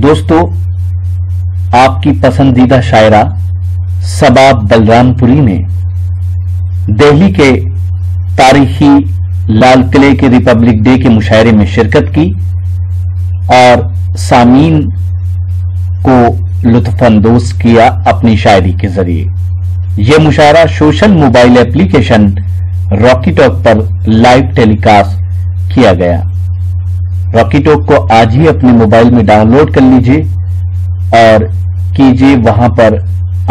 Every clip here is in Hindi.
दोस्तों, आपकी पसंदीदा शायरा सबा बलरामपुरी ने दिल्ली के तारीखी लाल किले के रिपब्लिक डे के मुशायरे में शिरकत की और सामीन को लुत्फानंदोज किया अपनी शायरी के जरिए। यह मुशायरा social mobile application Rocky Talk पर लाइव टेलीकास्ट किया गया। रॉकी टॉक को आज ही अपने मोबाइल में डाउनलोड कर लीजिए और कीजिए वहां पर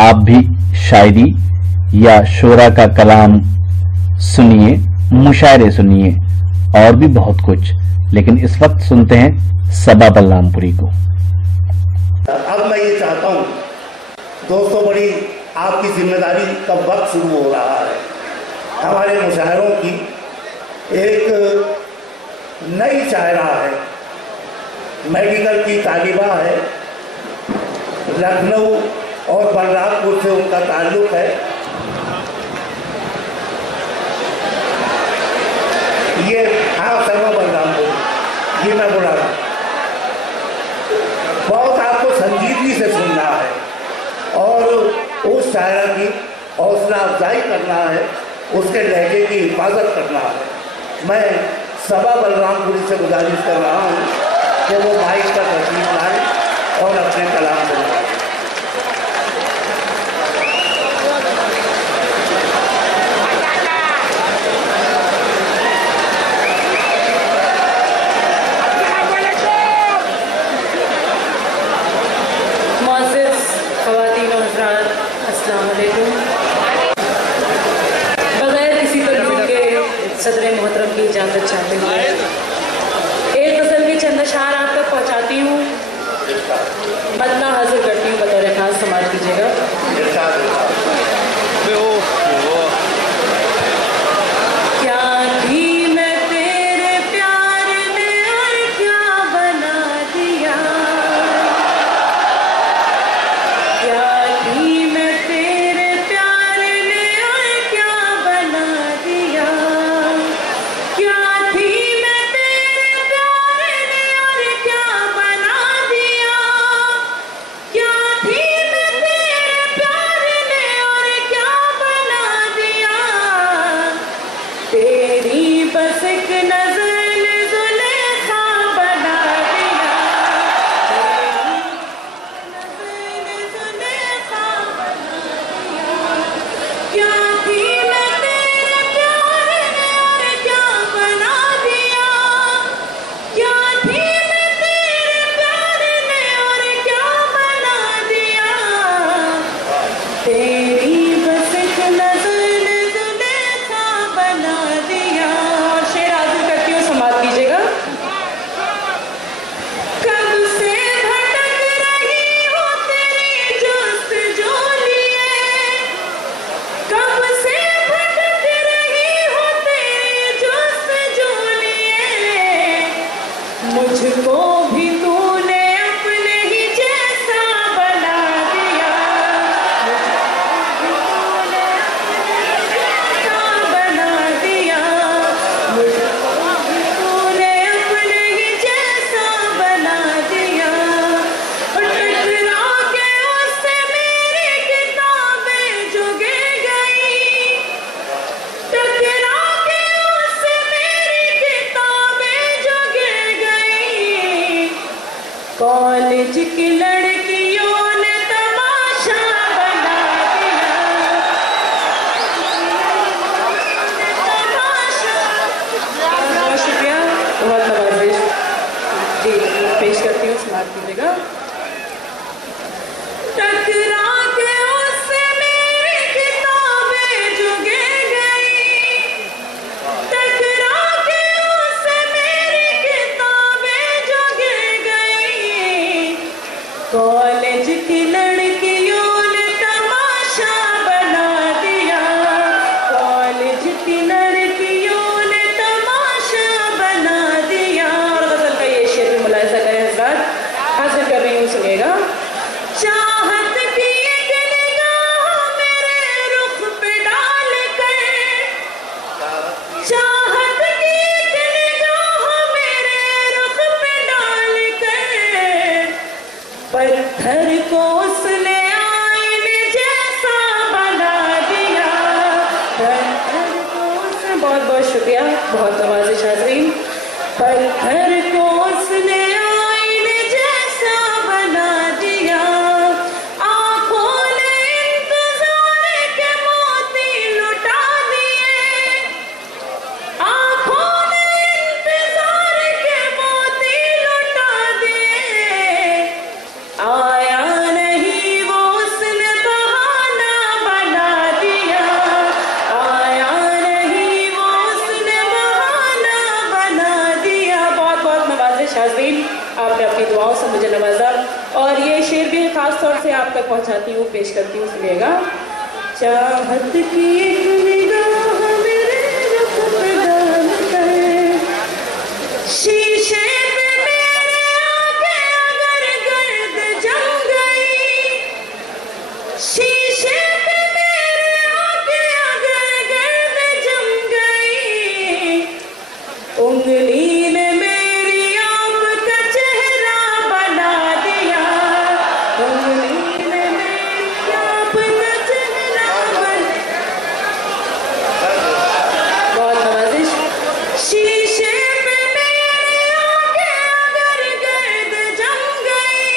आप भी शायरी या शोरा का कलाम सुनिए, मुशायरे सुनिए और भी बहुत कुछ। लेकिन इस वक्त सुनते हैं सबा बलरामपुरी को। अब मैं ये चाहता हूँ दोस्तों, बड़ी आपकी जिम्मेदारी का वक्त शुरू हो रहा है। हमारे मुशायरों की एक नई शायरा है, मेडिकल की तालिबा है, लखनऊ और बलरामपुर से उनका ताल्लुक है। ये सबा बलरामपुर, ये मैं बोला रहा, बहुत आपको संजीदगी से सुनना है और उस शायरा की हौसला अफजाई करना है, उसके लहजे की हिफाजत करना है। मैं सबा बलरामपुरी से गुजारिश कर रहा हूँ कि वो माइक का तस्लीम लाए और अपने कलाम बोलें। सदर मोहतरम की इजाज़त चाहते हुए एक गज़ल की चंद अशआर आप तक पहुँचाती हूँ, मदना हाजिर करती हूँ, बतौर खास समाप्त कीजिएगा। कॉलेज की लड़कियों ने तमाशा बना दिया, बहुत शुक्रिया, बहुत नवाजिश जी पेश करती हूँ, समाप्त कीजिएगा। टकरा के उससे मेरी किताबें जुगे गई, टकरा के उससे मेरी किताबें जुगे गई, कॉलेज की लड़कियों ने तमाशा बना दिया, कॉलेज की लड़कियों ने तमाशा बना दिया। और गजल का ये शेर भी मुलाहिजा करें हज़रात, हाजिर कर रही हूँ, सुनिएगा। चाहत की एक निगाह मेरे रुख पे डाल कर, चाहत की एक निगाह मेरे रुख पे डाल कर, पत्थर को उसने आईने जैसा बना दिया, पत्थर को उसने, बहुत बहुत शुक्रिया, बहुत नवाजिश हाज़रीन। पत्थर को उसने आईने जैसा बना दिया, आंखों ने इंतजार के मोती लुटा दिए, आंखों ने इंतजार के मोती लुटा दिए, आया नहीं वो उसने बहाना बना दिया, आया नहीं वो उसने बहाना बना दिया। बहुत बहुत नवाजिश हाज़रीन, आपने अपनी दुआओं से मुझे नवाजा, और ये शेर भी खास तौर से आप तक पहुंचाती हूँ, पेश करती हूँ, सुनिएगा। चाहत की एक निगाह मेरे रुख पे डाल कर, शीशे पे मेरे आके अगर गर्द जम गई, शीशे पे मेरे आके अगर गर्द जम गई, उंगली ने मेरी आपका चेहरा बना दिया, उंगली ने मेरी आपका चेहरा बना, बहुत नवाजिश। शीशे पे मेरे आके अगर गर्द जम गई,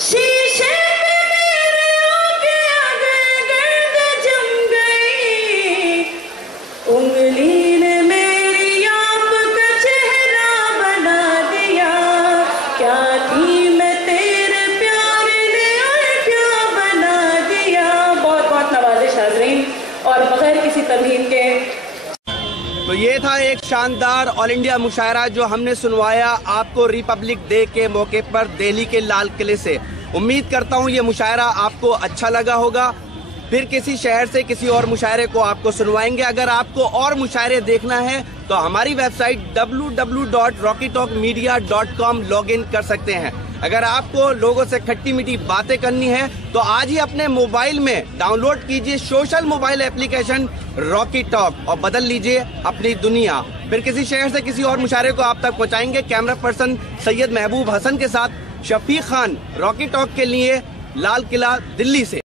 शीशे पे मेरे आके अगर गर्द जम गई, उंगली ने मेरी आपका चेहरा बना दिया, क्या थी मैं तेरे प्यार ने और क्या बना दिया। बहुत बहुत नवाजिश हाज़रीन, और बगैर किसी तमहीन के तो ये था एक शानदार ऑल इंडिया मुशायरा जो हमने सुनवाया आपको रिपब्लिक डे के मौके पर दिल्ली के लाल किले से। उम्मीद करता हूँ ये मुशायरा आपको अच्छा लगा होगा। फिर किसी शहर से किसी और मुशायरे को आपको सुनवाएंगे। अगर आपको और मुशायरे देखना है तो हमारी वेबसाइट www.rockytalkmedia.com लॉगिन कर सकते हैं। अगर आपको लोगों से खट्टी मीठी बातें करनी है तो आज ही अपने मोबाइल में डाउनलोड कीजिए social mobile application Rocky talk और बदल लीजिए अपनी दुनिया। फिर किसी शहर से किसी और मुशायरे को आप तक पहुंचाएंगे। कैमरा पर्सन सैयद महबूब हसन के साथ शफीक खान, रॉकी टॉक के लिए, लाल किला, दिल्ली से।